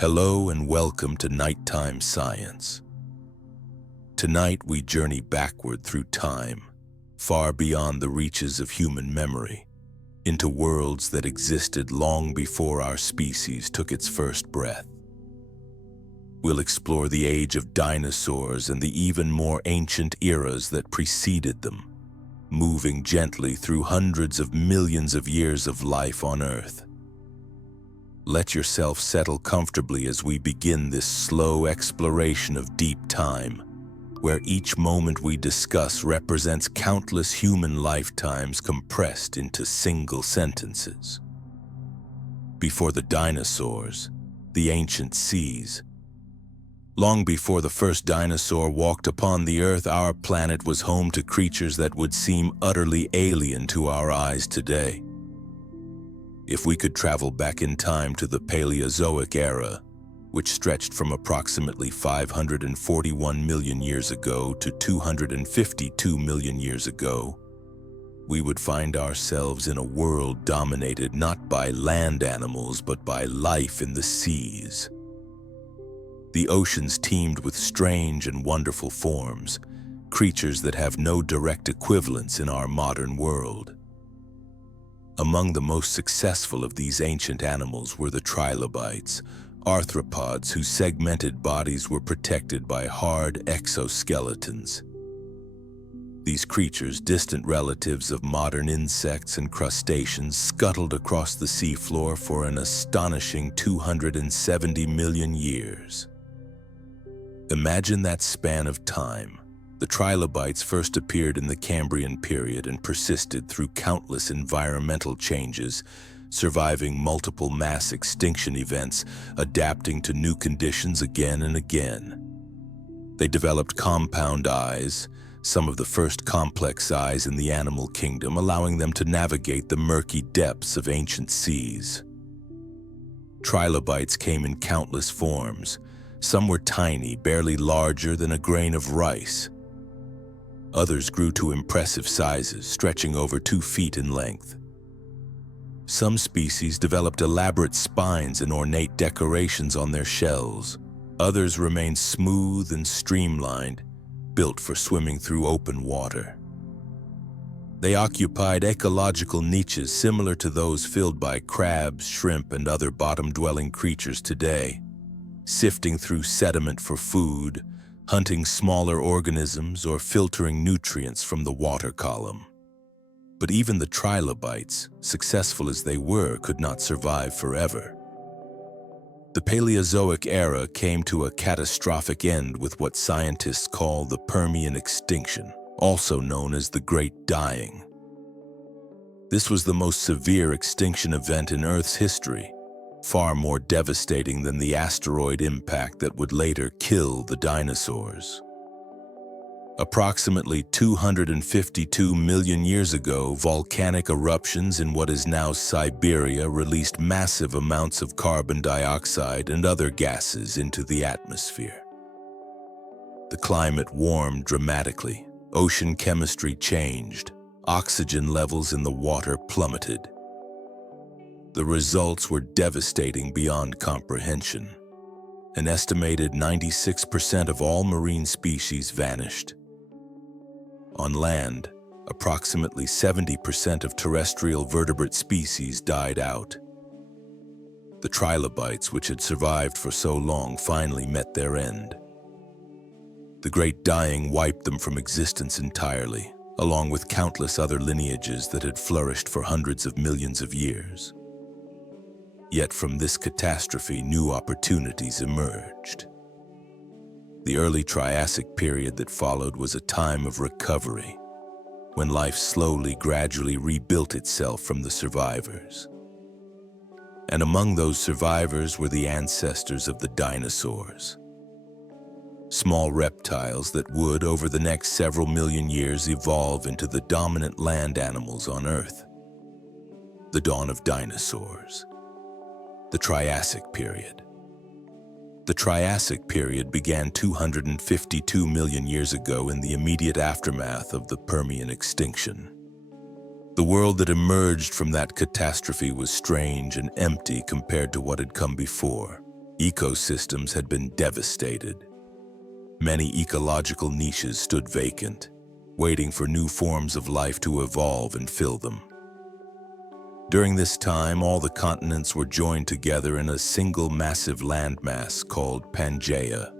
Hello and welcome to Nighttime Science. Tonight we journey backward through time, far beyond the reaches of human memory, into worlds that existed long before our species took its first breath. We'll explore the age of dinosaurs and the even more ancient eras that preceded them, moving gently through hundreds of millions of years of life on Earth. Let yourself settle comfortably as we begin this slow exploration of deep time, where each moment we discuss represents countless human lifetimes compressed into single sentences. Before the dinosaurs, the ancient seas. Long before the first dinosaur walked upon the Earth, our planet was home to creatures that would seem utterly alien to our eyes today. If we could travel back in time to the Paleozoic era, which stretched from approximately 541 million years ago to 252 million years ago, we would find ourselves in a world dominated not by land animals but by life in the seas. The oceans teemed with strange and wonderful forms, creatures that have no direct equivalents in our modern world. Among the most successful of these ancient animals were the trilobites, arthropods whose segmented bodies were protected by hard exoskeletons. These creatures, distant relatives of modern insects and crustaceans, scuttled across the seafloor for an astonishing 270 million years. Imagine that span of time. The trilobites first appeared in the Cambrian period and persisted through countless environmental changes, surviving multiple mass extinction events, adapting to new conditions again and again. They developed compound eyes, some of the first complex eyes in the animal kingdom, allowing them to navigate the murky depths of ancient seas. Trilobites came in countless forms. Some were tiny, barely larger than a grain of rice. Others grew to impressive sizes, stretching over 2 feet in length. Some species developed elaborate spines and ornate decorations on their shells. Others remained smooth and streamlined, built for swimming through open water. They occupied ecological niches similar to those filled by crabs, shrimp, and other bottom-dwelling creatures today, sifting through sediment for food, hunting smaller organisms, or filtering nutrients from the water column. But even the trilobites, successful as they were, could not survive forever. The Paleozoic era came to a catastrophic end with what scientists call the Permian extinction, also known as the Great Dying. This was the most severe extinction event in Earth's history, far more devastating than the asteroid impact that would later kill the dinosaurs. Approximately 252 million years ago, volcanic eruptions in what is now Siberia released massive amounts of carbon dioxide and other gases into the atmosphere. The climate warmed dramatically, ocean chemistry changed, oxygen levels in the water plummeted. The results were devastating beyond comprehension. An estimated 96% of all marine species vanished. On land, approximately 70% of terrestrial vertebrate species died out. The trilobites, which had survived for so long, finally met their end. The Great Dying wiped them from existence entirely, along with countless other lineages that had flourished for hundreds of millions of years. Yet from this catastrophe, new opportunities emerged. The early Triassic period that followed was a time of recovery, when life gradually rebuilt itself from the survivors. And among those survivors were the ancestors of the dinosaurs. Small reptiles that would, over the next several million years, evolve into the dominant land animals on Earth. The dawn of dinosaurs. The Triassic period. The Triassic period began 252 million years ago in the immediate aftermath of the Permian extinction. The world that emerged from that catastrophe was strange and empty compared to what had come before. Ecosystems had been devastated. Many ecological niches stood vacant, waiting for new forms of life to evolve and fill them. During this time, all the continents were joined together in a single massive landmass called Pangaea.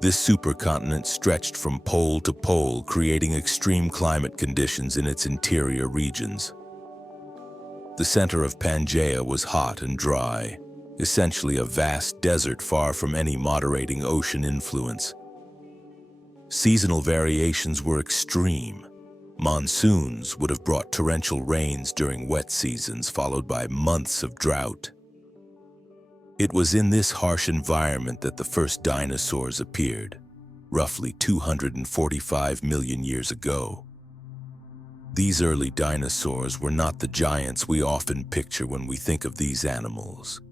This supercontinent stretched from pole to pole, creating extreme climate conditions in its interior regions. The center of Pangaea was hot and dry, essentially a vast desert far from any moderating ocean influence. Seasonal variations were extreme. Monsoons would have brought torrential rains during wet seasons, followed by months of drought. It was in this harsh environment that the first dinosaurs appeared, roughly 245 million years ago. These early dinosaurs were not the giants we often picture when we think of these animals.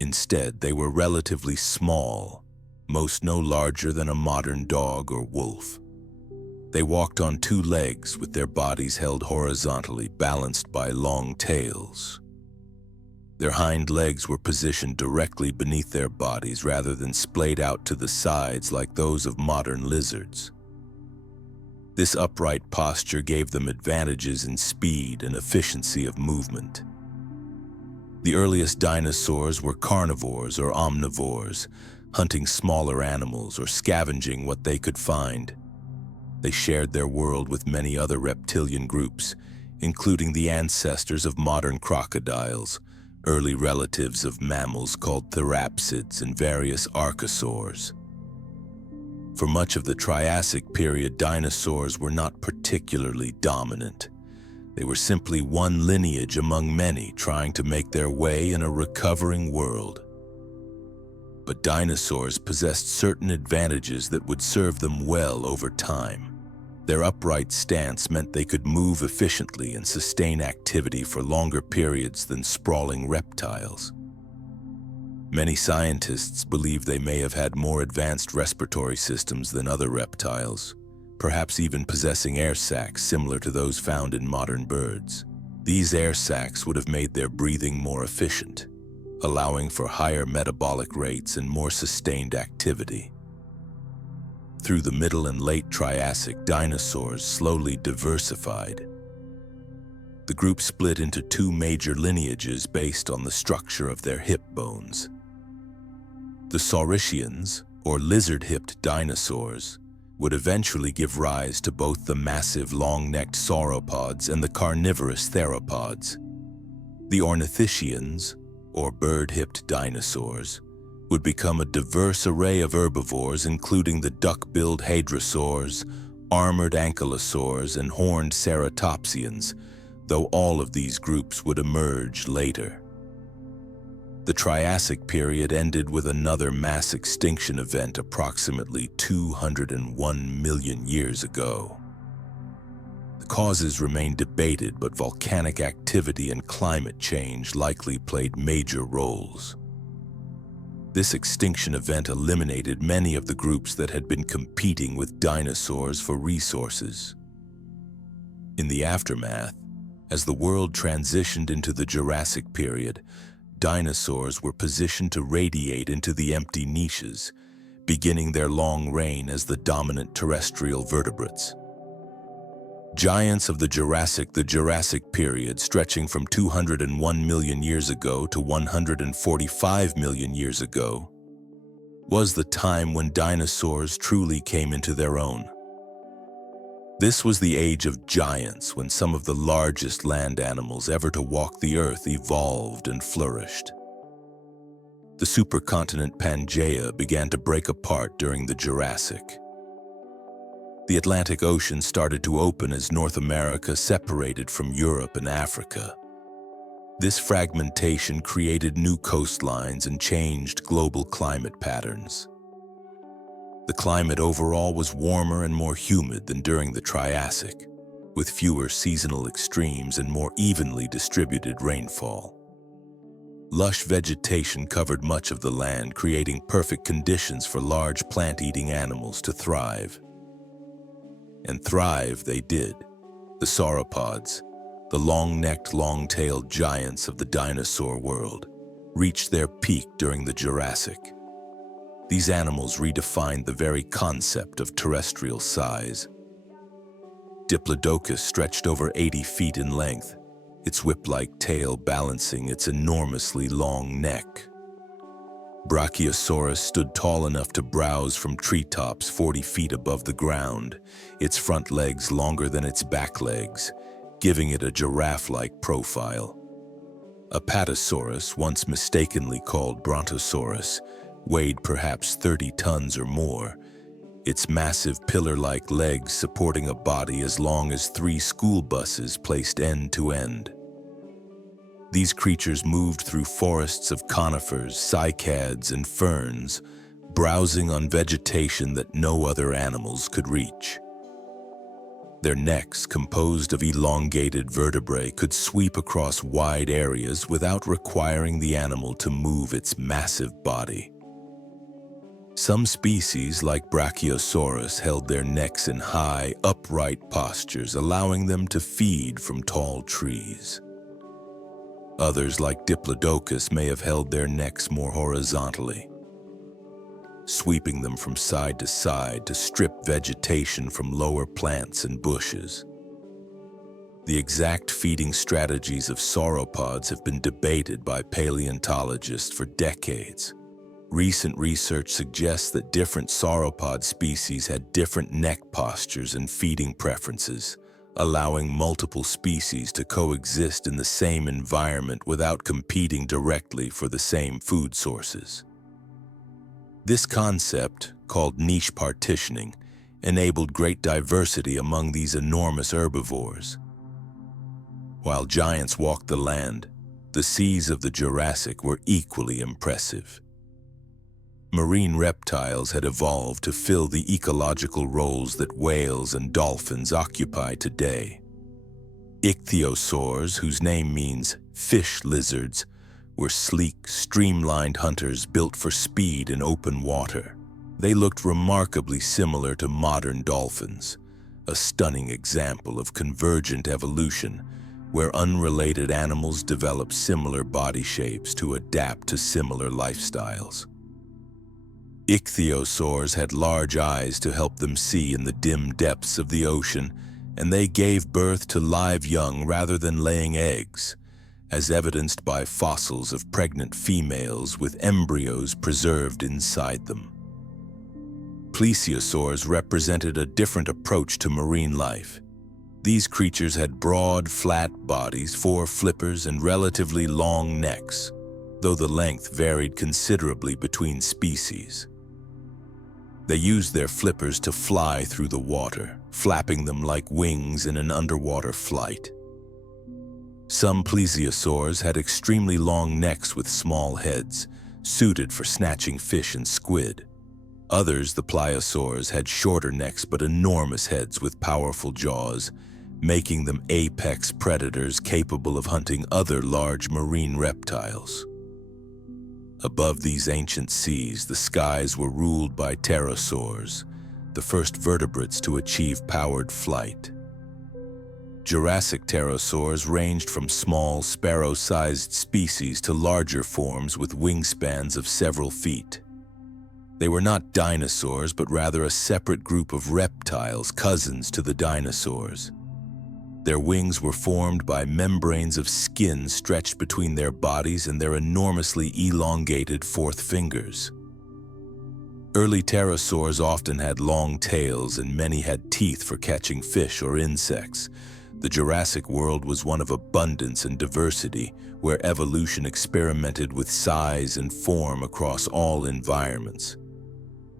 Instead, they were relatively small, most no larger than a modern dog or wolf. They walked on two legs with their bodies held horizontally, balanced by long tails. Their hind legs were positioned directly beneath their bodies rather than splayed out to the sides like those of modern lizards. This upright posture gave them advantages in speed and efficiency of movement. The earliest dinosaurs were carnivores or omnivores, hunting smaller animals or scavenging what they could find. They shared their world with many other reptilian groups, including the ancestors of modern crocodiles, early relatives of mammals called therapsids, and various archosaurs. For much of the Triassic period, dinosaurs were not particularly dominant. They were simply one lineage among many trying to make their way in a recovering world. But dinosaurs possessed certain advantages that would serve them well over time. Their upright stance meant they could move efficiently and sustain activity for longer periods than sprawling reptiles. Many scientists believe they may have had more advanced respiratory systems than other reptiles, perhaps even possessing air sacs similar to those found in modern birds. These air sacs would have made their breathing more efficient, allowing for higher metabolic rates and more sustained activity. Through the Middle and Late Triassic, dinosaurs slowly diversified. The group split into two major lineages based on the structure of their hip bones. The Saurischia, or lizard-hipped dinosaurs, would eventually give rise to both the massive long-necked sauropods and the carnivorous theropods. The Ornithischians, or bird-hipped dinosaurs, would become a diverse array of herbivores, including the duck-billed hadrosaurs, armored ankylosaurs, and horned ceratopsians, though all of these groups would emerge later. The Triassic period ended with another mass extinction event approximately 201 million years ago. The causes remain debated, but volcanic activity and climate change likely played major roles. This extinction event eliminated many of the groups that had been competing with dinosaurs for resources. In the aftermath, as the world transitioned into the Jurassic period, dinosaurs were positioned to radiate into the empty niches, beginning their long reign as the dominant terrestrial vertebrates. Giants of the Jurassic period, stretching from 201 million years ago to 145 million years ago, was the time when dinosaurs truly came into their own. This was the age of giants, when some of the largest land animals ever to walk the earth evolved and flourished. The supercontinent Pangaea began to break apart during the Jurassic. The Atlantic Ocean started to open as North America separated from Europe and Africa. This fragmentation created new coastlines and changed global climate patterns. The climate overall was warmer and more humid than during the Triassic, with fewer seasonal extremes and more evenly distributed rainfall. Lush vegetation covered much of the land, creating perfect conditions for large plant-eating animals to thrive. And thrive they did. The sauropods, the long-necked, long-tailed giants of the dinosaur world, reached their peak during the Jurassic. These animals redefined the very concept of terrestrial size. Diplodocus stretched over 80 feet in length, its whip-like tail balancing its enormously long neck. Brachiosaurus stood tall enough to browse from treetops 40 feet above the ground, its front legs longer than its back legs, giving it a giraffe-like profile. Apatosaurus, once mistakenly called Brontosaurus, weighed perhaps 30 tons or more, its massive pillar-like legs supporting a body as long as 3 school buses placed end to end. These creatures moved through forests of conifers, cycads, and ferns, browsing on vegetation that no other animals could reach. Their necks, composed of elongated vertebrae, could sweep across wide areas without requiring the animal to move its massive body. Some species, like Brachiosaurus, held their necks in high, upright postures, allowing them to feed from tall trees. Others, like Diplodocus, may have held their necks more horizontally, sweeping them from side to strip vegetation from lower plants and bushes. The exact feeding strategies of sauropods have been debated by paleontologists for decades. Recent research suggests that different sauropod species had different neck postures and feeding preferences, allowing multiple species to coexist in the same environment without competing directly for the same food sources. This concept, called niche partitioning, enabled great diversity among these enormous herbivores. While giants walked the land, the seas of the Jurassic were equally impressive. Marine reptiles had evolved to fill the ecological roles that whales and dolphins occupy today. Ichthyosaurs, whose name means fish lizards, were sleek, streamlined hunters built for speed in open water. They looked remarkably similar to modern dolphins, a stunning example of convergent evolution, where unrelated animals develop similar body shapes to adapt to similar lifestyles. Ichthyosaurs had large eyes to help them see in the dim depths of the ocean, and they gave birth to live young rather than laying eggs, as evidenced by fossils of pregnant females with embryos preserved inside them. Plesiosaurs represented a different approach to marine life. These creatures had broad, flat bodies, 4 flippers, and relatively long necks, though the length varied considerably between species. They used their flippers to fly through the water, flapping them like wings in an underwater flight. Some plesiosaurs had extremely long necks with small heads, suited for snatching fish and squid. Others, the pliosaurs, had shorter necks but enormous heads with powerful jaws, making them apex predators capable of hunting other large marine reptiles. Above these ancient seas, the skies were ruled by pterosaurs, the first vertebrates to achieve powered flight. Jurassic pterosaurs ranged from small, sparrow-sized species to larger forms with wingspans of several feet. They were not dinosaurs, but rather a separate group of reptiles, cousins to the dinosaurs. Their wings were formed by membranes of skin stretched between their bodies and their enormously elongated 4th fingers. Early pterosaurs often had long tails, and many had teeth for catching fish or insects. The Jurassic world was one of abundance and diversity, where evolution experimented with size and form across all environments.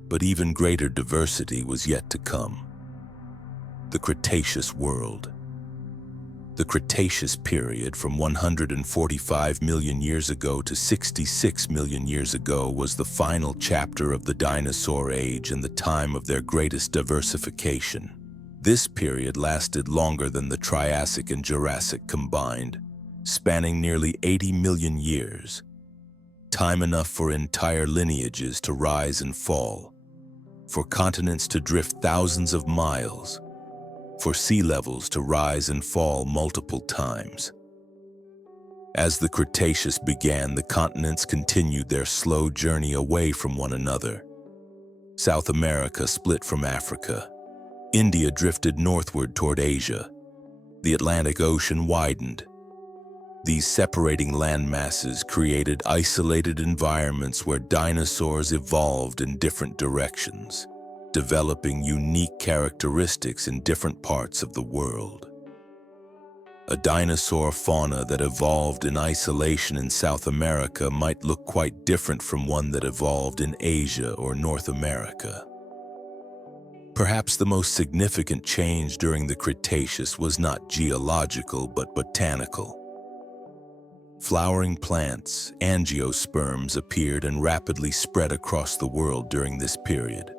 But even greater diversity was yet to come. The Cretaceous world. The Cretaceous period, from 145 million years ago to 66 million years ago, was the final chapter of the dinosaur age and the time of their greatest diversification. This period lasted longer than the Triassic and Jurassic combined, spanning nearly 80 million years. Time enough for entire lineages to rise and fall, for continents to drift thousands of miles, for sea levels to rise and fall multiple times. As the Cretaceous began, the continents continued their slow journey away from one another. South America split from Africa. India drifted northward toward Asia. The Atlantic Ocean widened. These separating landmasses created isolated environments where dinosaurs evolved in different directions, developing unique characteristics in different parts of the world. A dinosaur fauna that evolved in isolation in South America might look quite different from one that evolved in Asia or North America. Perhaps the most significant change during the Cretaceous was not geological but botanical. Flowering plants, angiosperms, appeared and rapidly spread across the world during this period.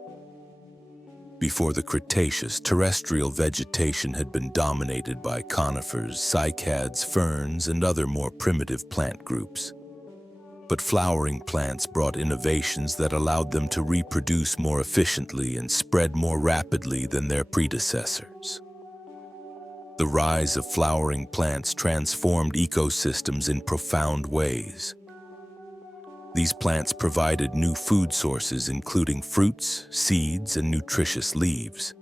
Before the Cretaceous, terrestrial vegetation had been dominated by conifers, cycads, ferns, and other more primitive plant groups. But flowering plants brought innovations that allowed them to reproduce more efficiently and spread more rapidly than their predecessors. The rise of flowering plants transformed ecosystems in profound ways. These plants provided new food sources, including fruits, seeds, and nutritious leaves.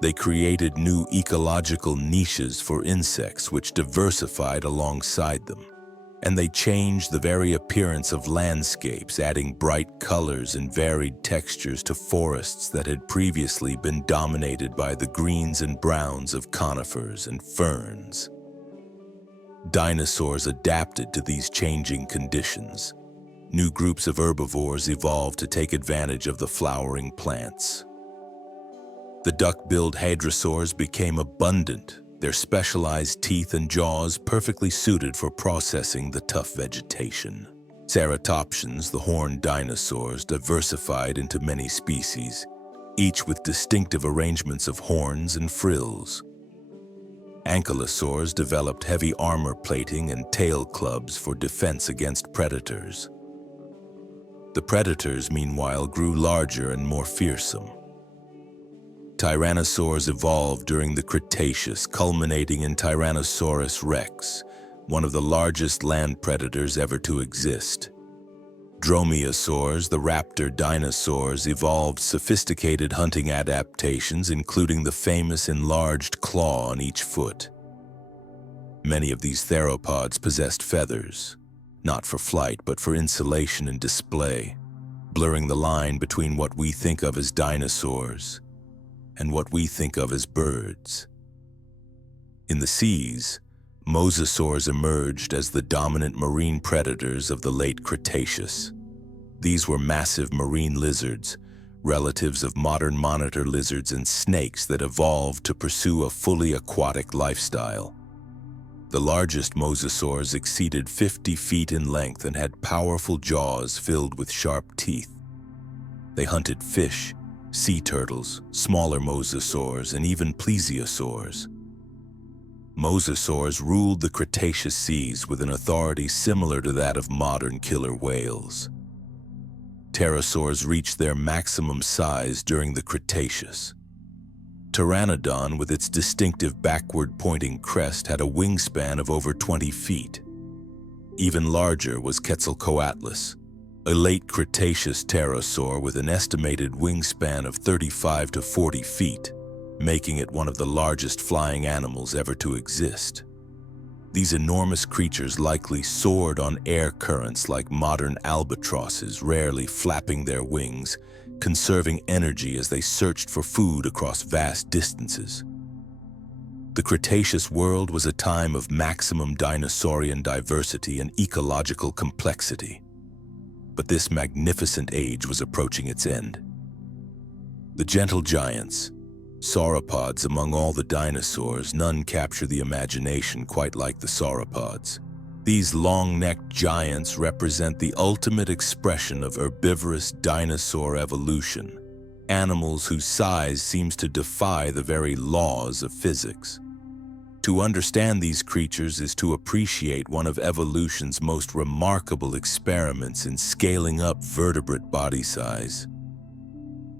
They created new ecological niches for insects which diversified alongside them. And they changed the very appearance of landscapes, adding bright colors and varied textures to forests that had previously been dominated by the greens and browns of conifers and ferns. Dinosaurs adapted to these changing conditions. New groups of herbivores evolved to take advantage of the flowering plants. The duck-billed hadrosaurs became abundant, their specialized teeth and jaws perfectly suited for processing the tough vegetation. Ceratopsians, the horned dinosaurs, diversified into many species, each with distinctive arrangements of horns and frills. Ankylosaurs developed heavy armor plating and tail clubs for defense against predators. The predators, meanwhile, grew larger and more fearsome. Tyrannosaurs evolved during the Cretaceous, culminating in Tyrannosaurus rex, one of the largest land predators ever to exist. Dromaeosaurs, the raptor dinosaurs, evolved sophisticated hunting adaptations, including the famous enlarged claw on each foot. Many of these theropods possessed feathers, not for flight but for insulation and display, blurring the line between what we think of as dinosaurs and what we think of as birds. In the seas, mosasaurs emerged as the dominant marine predators of the late Cretaceous. These were massive marine lizards, relatives of modern monitor lizards and snakes that evolved to pursue a fully aquatic lifestyle. The largest mosasaurs exceeded 50 feet in length and had powerful jaws filled with sharp teeth. They hunted fish, sea turtles, smaller mosasaurs, and even plesiosaurs. Mosasaurs ruled the Cretaceous seas with an authority similar to that of modern killer whales. Pterosaurs reached their maximum size during the Cretaceous. Pteranodon, with its distinctive backward-pointing crest, had a wingspan of over 20 feet. Even larger was Quetzalcoatlus, a late Cretaceous pterosaur with an estimated wingspan of 35 to 40 feet, making it one of the largest flying animals ever to exist. These enormous creatures likely soared on air currents like modern albatrosses, rarely flapping their wings, conserving energy as they searched for food across vast distances. The Cretaceous world was a time of maximum dinosaurian diversity and ecological complexity. But this magnificent age was approaching its end. The gentle giants, sauropods among all the dinosaurs, none capture the imagination quite like the sauropods. These long-necked giants represent the ultimate expression of herbivorous dinosaur evolution, animals whose size seems to defy the very laws of physics. To understand these creatures is to appreciate one of evolution's most remarkable experiments in scaling up vertebrate body size.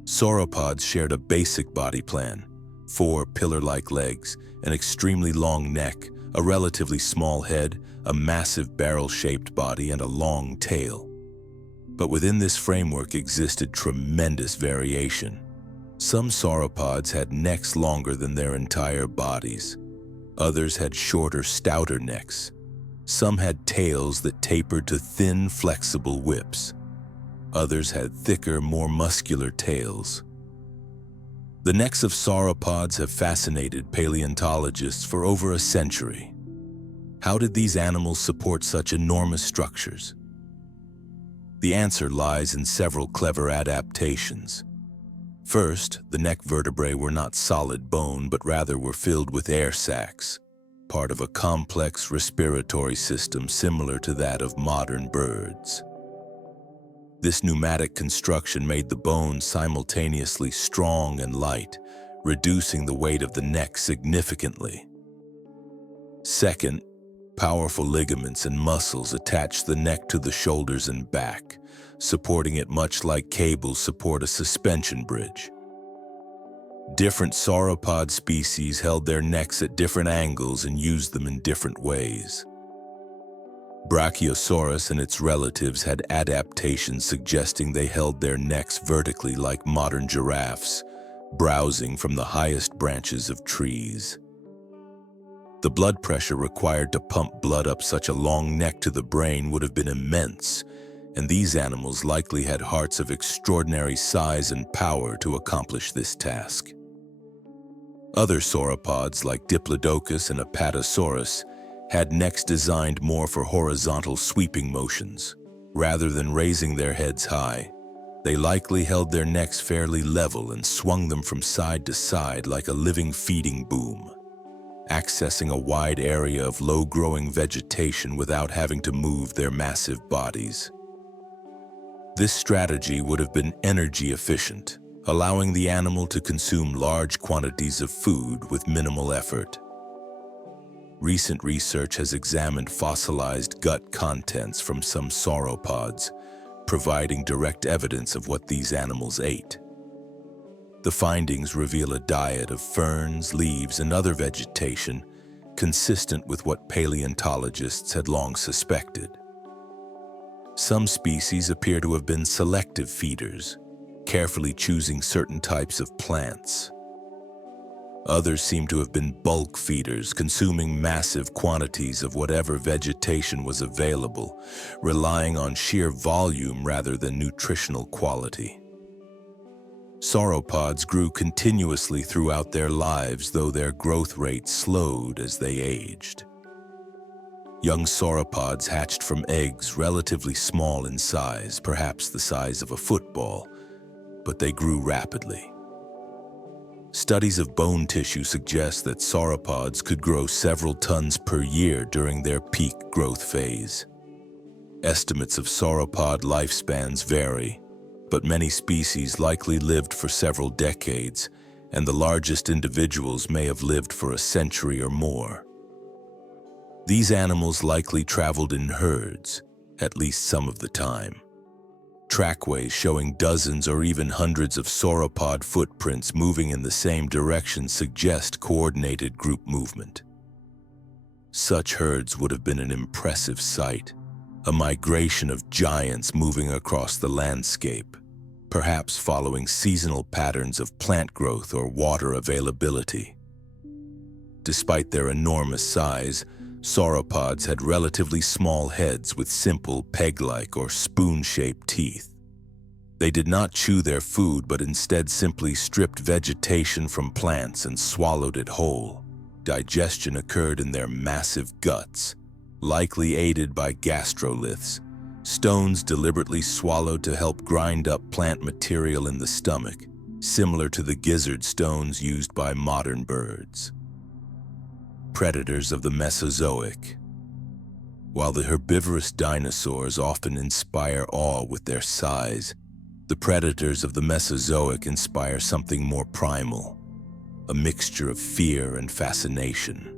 Sauropods shared a basic body plan: 4 pillar-like legs, an extremely long neck, a relatively small head, a massive barrel-shaped body, and a long tail. But within this framework existed tremendous variation. Some sauropods had necks longer than their entire bodies. Others had shorter, stouter necks. Some had tails that tapered to thin, flexible whips. Others had thicker, more muscular tails. The necks of sauropods have fascinated paleontologists for over a century. How did these animals support such enormous structures? The answer lies in several clever adaptations. First, the neck vertebrae were not solid bone, but rather were filled with air sacs, part of a complex respiratory system similar to that of modern birds. This pneumatic construction made the bones simultaneously strong and light, reducing the weight of the neck significantly. Second, powerful ligaments and muscles attached the neck to the shoulders and back, supporting it much like cables support a suspension bridge. Different sauropod species held their necks at different angles and used them in different ways. Brachiosaurus and its relatives had adaptations suggesting they held their necks vertically like modern giraffes, browsing from the highest branches of trees. The blood pressure required to pump blood up such a long neck to the brain would have been immense, and these animals likely had hearts of extraordinary size and power to accomplish this task. Other sauropods like Diplodocus and Apatosaurus had necks designed more for horizontal sweeping motions. Rather than raising their heads high, they likely held their necks fairly level and swung them from side to side like a living feeding boom, accessing a wide area of low-growing vegetation without having to move their massive bodies. This strategy would have been energy efficient, allowing the animal to consume large quantities of food with minimal effort. Recent research has examined fossilized gut contents from some sauropods, providing direct evidence of what these animals ate. The findings reveal a diet of ferns, leaves, and other vegetation consistent with what paleontologists had long suspected. Some species appear to have been selective feeders, carefully choosing certain types of plants. Others seem to have been bulk feeders, consuming massive quantities of whatever vegetation was available, relying on sheer volume rather than nutritional quality. Sauropods grew continuously throughout their lives, though their growth rate slowed as they aged. Young sauropods hatched from eggs relatively small in size, perhaps the size of a football, but they grew rapidly. Studies of bone tissue suggest that sauropods could grow several tons per year during their peak growth phase. Estimates of sauropod lifespans vary, but many species likely lived for several decades, and the largest individuals may have lived for a century or more. These animals likely traveled in herds, at least some of the time. Trackways showing dozens or even hundreds of sauropod footprints moving in the same direction suggest coordinated group movement. Such herds would have been an impressive sight, a migration of giants moving across the landscape, perhaps following seasonal patterns of plant growth or water availability. Despite their enormous size, sauropods had relatively small heads with simple peg-like or spoon-shaped teeth. They did not chew their food, but instead simply stripped vegetation from plants and swallowed it whole. Digestion occurred in their massive guts, likely aided by gastroliths, stones deliberately swallowed to help grind up plant material in the stomach, similar to the gizzard stones used by modern birds. Predators of the Mesozoic. While the herbivorous dinosaurs often inspire awe with their size, the predators of the Mesozoic inspire something more primal, a mixture of fear and fascination.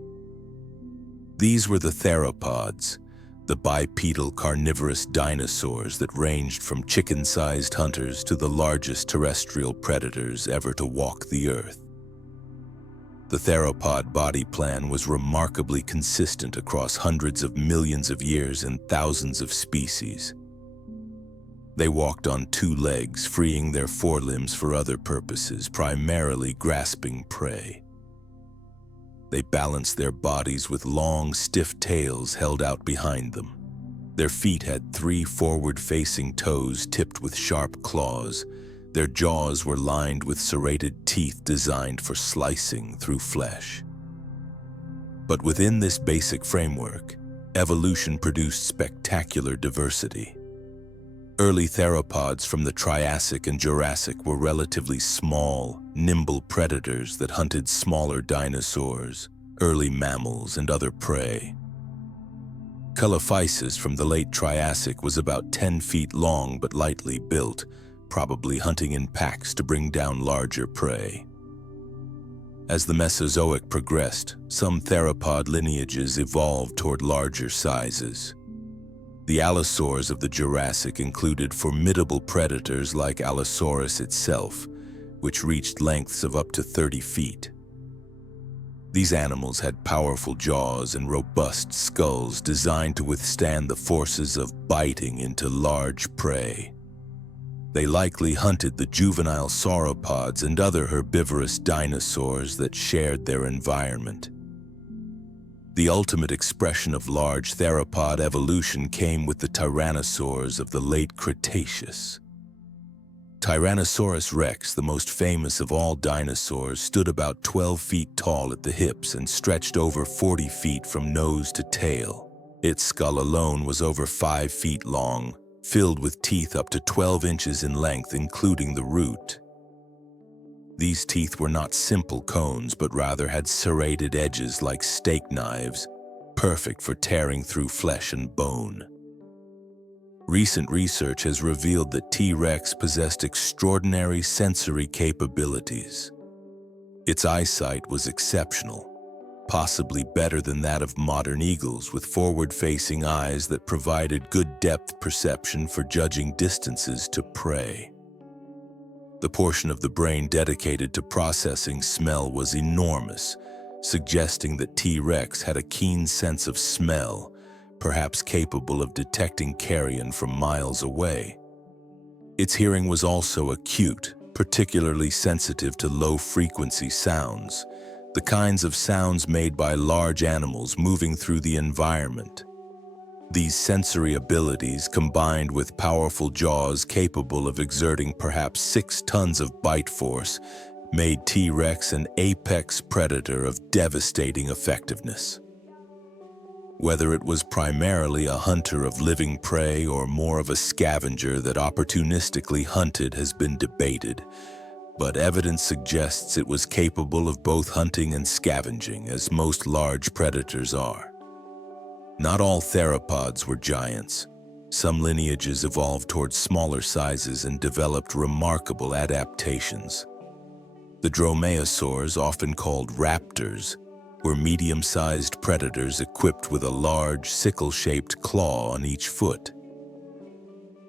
These were the theropods, the bipedal carnivorous dinosaurs that ranged from chicken-sized hunters to the largest terrestrial predators ever to walk the earth. The theropod body plan was remarkably consistent across hundreds of millions of years and thousands of species. They walked on two legs, freeing their forelimbs for other purposes, primarily grasping prey. They balanced their bodies with long, stiff tails held out behind them. Their feet had 3 forward-facing toes tipped with sharp claws. Their jaws were lined with serrated teeth designed for slicing through flesh. But within this basic framework, evolution produced spectacular diversity. Early theropods from the Triassic and Jurassic were relatively small, nimble predators that hunted smaller dinosaurs, early mammals, and other prey. Culephysis from the late Triassic was about 10 feet long but lightly built, probably hunting in packs to bring down larger prey. As the Mesozoic progressed, some theropod lineages evolved toward larger sizes. The allosaurs of the Jurassic included formidable predators like Allosaurus itself, which reached lengths of up to 30 feet. These animals had powerful jaws and robust skulls designed to withstand the forces of biting into large prey. They likely hunted the juvenile sauropods and other herbivorous dinosaurs that shared their environment. The ultimate expression of large theropod evolution came with the tyrannosaurs of the late Cretaceous. Tyrannosaurus rex, the most famous of all dinosaurs, stood about 12 feet tall at the hips and stretched over 40 feet from nose to tail. Its skull alone was over 5 feet long, filled with teeth up to 12 inches in length, including the root. These teeth were not simple cones, but rather had serrated edges like steak knives, perfect for tearing through flesh and bone. Recent research has revealed that T-Rex possessed extraordinary sensory capabilities. Its eyesight was exceptional, possibly better than that of modern eagles, with forward-facing eyes that provided good depth perception for judging distances to prey. The portion of the brain dedicated to processing smell was enormous, suggesting that T-Rex had a keen sense of smell, perhaps capable of detecting carrion from miles away. Its hearing was also acute, particularly sensitive to low-frequency sounds, the kinds of sounds made by large animals moving through the environment. These sensory abilities, combined with powerful jaws capable of exerting perhaps 6 tons of bite force, made T-Rex an apex predator of devastating effectiveness. Whether it was primarily a hunter of living prey or more of a scavenger that opportunistically hunted has been debated, but evidence suggests it was capable of both hunting and scavenging, as most large predators are. Not all theropods were giants. Some lineages evolved towards smaller sizes and developed remarkable adaptations. The dromaeosaurs, often called raptors, were medium-sized predators equipped with a large, sickle-shaped claw on each foot.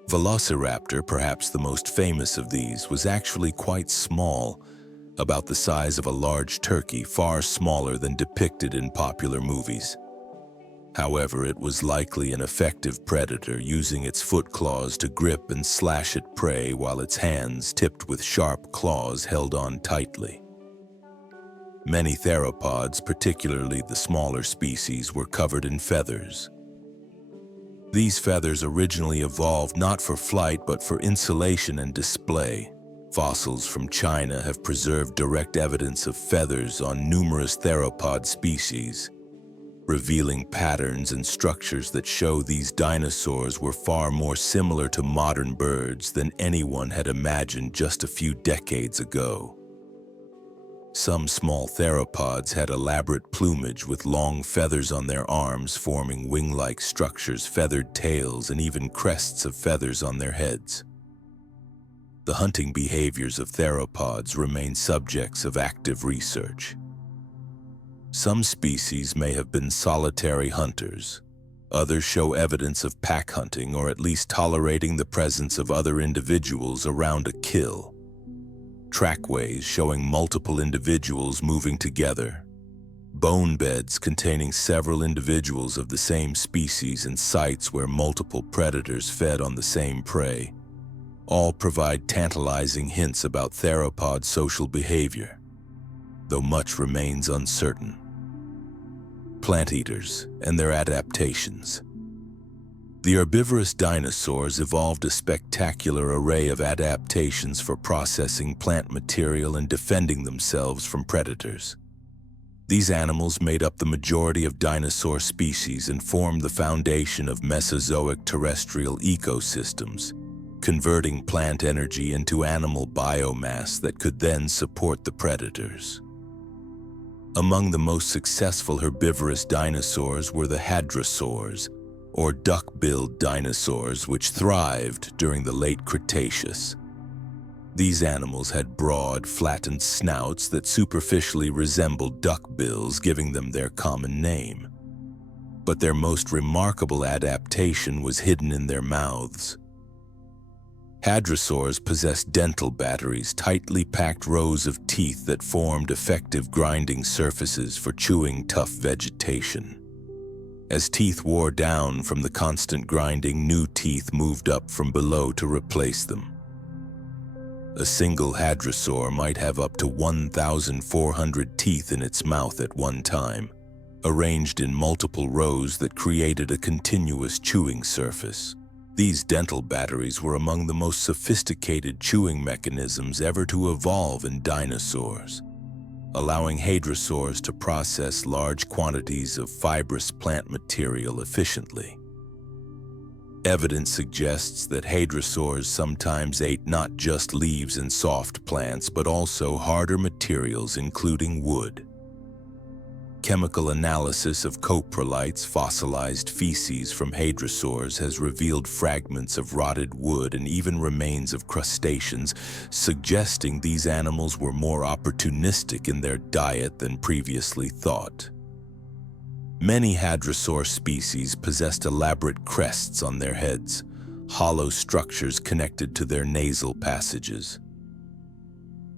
Velociraptor, perhaps the most famous of these, was actually quite small, about the size of a large turkey, far smaller than depicted in popular movies. However, it was likely an effective predator, using its foot claws to grip and slash at prey while its hands, tipped with sharp claws, held on tightly. Many theropods, particularly the smaller species, were covered in feathers. These feathers originally evolved not for flight but for insulation and display. Fossils from China have preserved direct evidence of feathers on numerous theropod species, revealing patterns and structures that show these dinosaurs were far more similar to modern birds than anyone had imagined just a few decades ago. Some small theropods had elaborate plumage with long feathers on their arms forming wing-like structures, feathered tails, and even crests of feathers on their heads. The hunting behaviors of theropods remain subjects of active research. Some species may have been solitary hunters. Others show evidence of pack hunting, or at least tolerating the presence of other individuals around a kill. trackways showing multiple individuals moving together, bone beds containing several individuals of the same species and sites where multiple predators fed on the same prey, all provide tantalizing hints about theropod social behavior, though much remains uncertain. Plant eaters and their adaptations. The herbivorous dinosaurs evolved a spectacular array of adaptations for processing plant material and defending themselves from predators. These animals made up the majority of dinosaur species and formed the foundation of Mesozoic terrestrial ecosystems, converting plant energy into animal biomass that could then support the predators. Among the most successful herbivorous dinosaurs were the hadrosaurs, or duck-billed dinosaurs, which thrived during the late Cretaceous. These animals had broad, flattened snouts that superficially resembled duckbills, giving them their common name. But their most remarkable adaptation was hidden in their mouths. Hadrosaurs possessed dental batteries, tightly packed rows of teeth that formed effective grinding surfaces for chewing tough vegetation. As teeth wore down from the constant grinding, new teeth moved up from below to replace them. A single hadrosaur might have up to 1,400 teeth in its mouth at one time, arranged in multiple rows that created a continuous chewing surface. These dental batteries were among the most sophisticated chewing mechanisms ever to evolve in dinosaurs, allowing hadrosaurs to process large quantities of fibrous plant material efficiently. Evidence suggests that hadrosaurs sometimes ate not just leaves and soft plants, but also harder materials, including wood. Chemical analysis of coprolites, fossilized feces from hadrosaurs, has revealed fragments of rotted wood and even remains of crustaceans, suggesting these animals were more opportunistic in their diet than previously thought. Many hadrosaur species possessed elaborate crests on their heads, hollow structures connected to their nasal passages.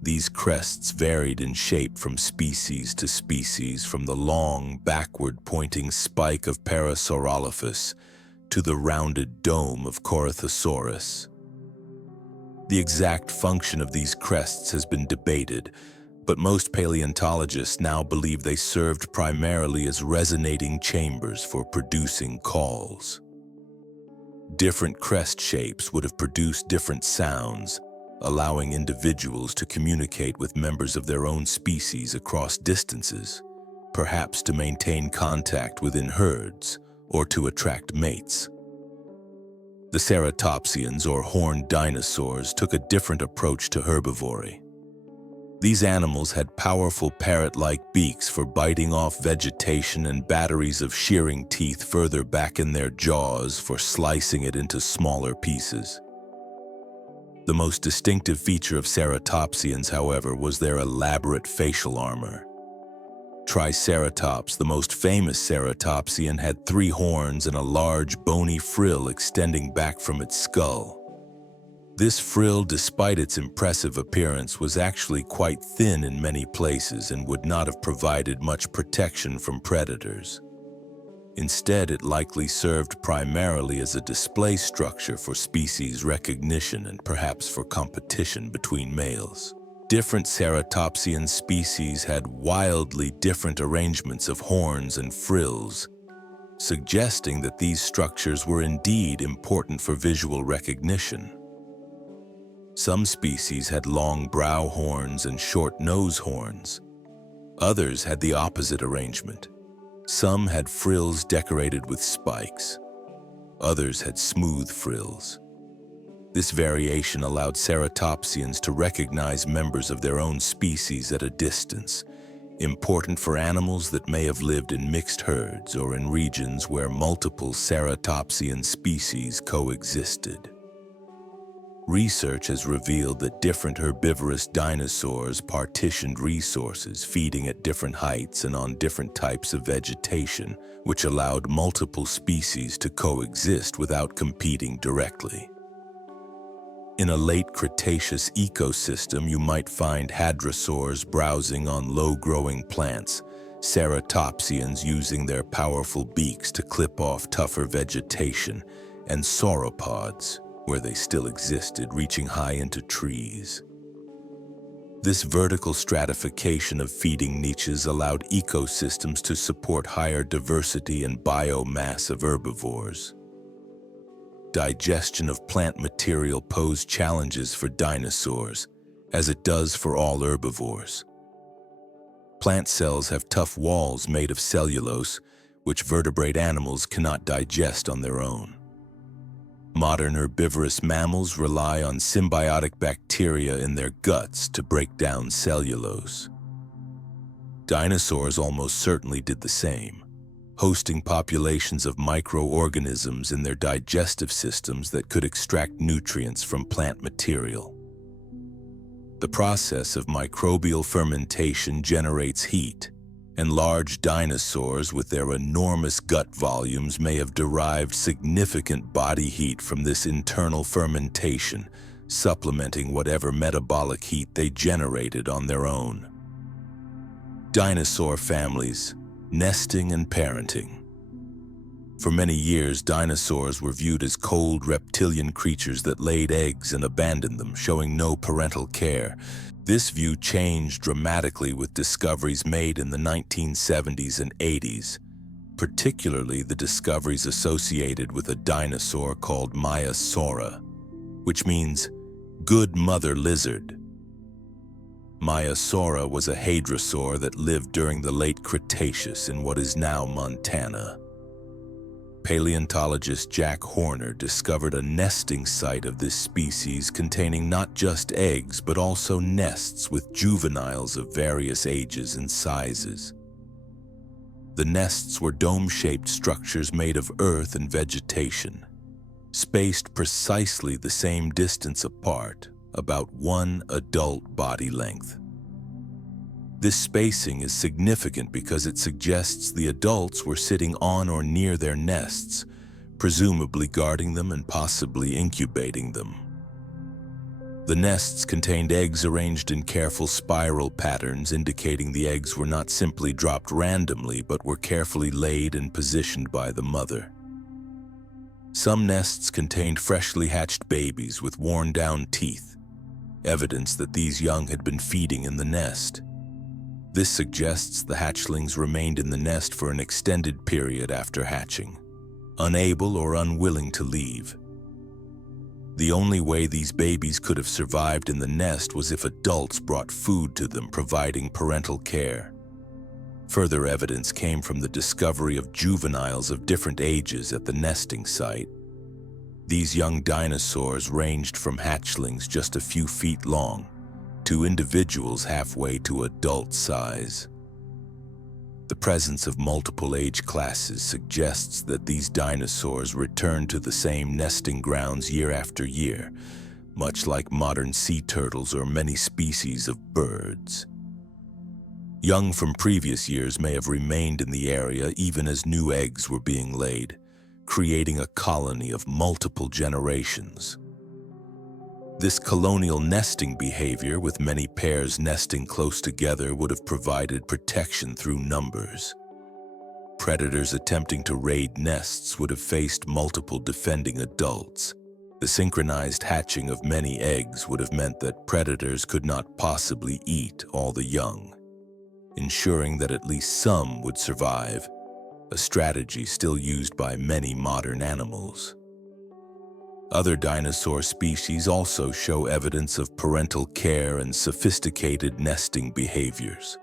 These crests varied in shape from species to species, from the long, backward-pointing spike of Parasaurolophus to the rounded dome of Corythosaurus. The exact function of these crests has been debated, but most paleontologists now believe they served primarily as resonating chambers for producing calls. Different crest shapes would have produced different sounds, allowing individuals to communicate with members of their own species across distances, perhaps to maintain contact within herds or to attract mates. The ceratopsians, or horned dinosaurs, took a different approach to herbivory. These animals had powerful parrot-like beaks for biting off vegetation and batteries of shearing teeth further back in their jaws for slicing it into smaller pieces. The most distinctive feature of ceratopsians, however, was their elaborate facial armor. Triceratops, the most famous ceratopsian, had 3 horns and a large bony frill extending back from its skull. This frill, despite its impressive appearance, was actually quite thin in many places and would not have provided much protection from predators. Instead, it likely served primarily as a display structure for species recognition and perhaps for competition between males. Different ceratopsian species had wildly different arrangements of horns and frills, suggesting that these structures were indeed important for visual recognition. Some species had long brow horns and short nose horns. Others had the opposite arrangement. Some had frills decorated with spikes. Others had smooth frills. This variation allowed ceratopsians to recognize members of their own species at a distance, important for animals that may have lived in mixed herds or in regions where multiple ceratopsian species coexisted. Research has revealed that different herbivorous dinosaurs partitioned resources, feeding at different heights and on different types of vegetation, which allowed multiple species to coexist without competing directly. In a late Cretaceous ecosystem, you might find hadrosaurs browsing on low-growing plants, ceratopsians using their powerful beaks to clip off tougher vegetation, and sauropods, where they still existed, reaching high into trees. This vertical stratification of feeding niches allowed ecosystems to support higher diversity and biomass of herbivores. Digestion of plant material posed challenges for dinosaurs, as it does for all herbivores. Plant cells have tough walls made of cellulose, which vertebrate animals cannot digest on their own. Modern herbivorous mammals rely on symbiotic bacteria in their guts to break down cellulose. Dinosaurs almost certainly did the same, hosting populations of microorganisms in their digestive systems that could extract nutrients from plant material. The process of microbial fermentation generates heat, and large dinosaurs with their enormous gut volumes may have derived significant body heat from this internal fermentation, supplementing whatever metabolic heat they generated on their own. Dinosaur families, nesting and parenting. For many years, dinosaurs were viewed as cold reptilian creatures that laid eggs and abandoned them, showing no parental care. This view changed dramatically with discoveries made in the 1970s and 80s, particularly the discoveries associated with a dinosaur called Maiasaura, which means good mother lizard. Maiasaura was a hadrosaur that lived during the late Cretaceous in what is now Montana. Paleontologist Jack Horner discovered a nesting site of this species containing not just eggs but also nests with juveniles of various ages and sizes. The nests were dome-shaped structures made of earth and vegetation, spaced precisely the same distance apart, about one adult body length. This spacing is significant because it suggests the adults were sitting on or near their nests, presumably guarding them and possibly incubating them. The nests contained eggs arranged in careful spiral patterns, indicating the eggs were not simply dropped randomly but were carefully laid and positioned by the mother. Some nests contained freshly hatched babies with worn-down teeth, evidence that these young had been feeding in the nest. This suggests the hatchlings remained in the nest for an extended period after hatching, unable or unwilling to leave. The only way these babies could have survived in the nest was if adults brought food to them, providing parental care. Further evidence came from the discovery of juveniles of different ages at the nesting site. These young dinosaurs ranged from hatchlings just a few feet long to individuals halfway to adult size. The presence of multiple age classes suggests that these dinosaurs returned to the same nesting grounds year after year, much like modern sea turtles or many species of birds. Young from previous years may have remained in the area even as new eggs were being laid, creating a colony of multiple generations. This colonial nesting behavior, with many pairs nesting close together, would have provided protection through numbers. Predators attempting to raid nests would have faced multiple defending adults. The synchronized hatching of many eggs would have meant that predators could not possibly eat all the young, ensuring that at least some would survive, a strategy still used by many modern animals. Other dinosaur species also show evidence of parental care and sophisticated nesting behaviors.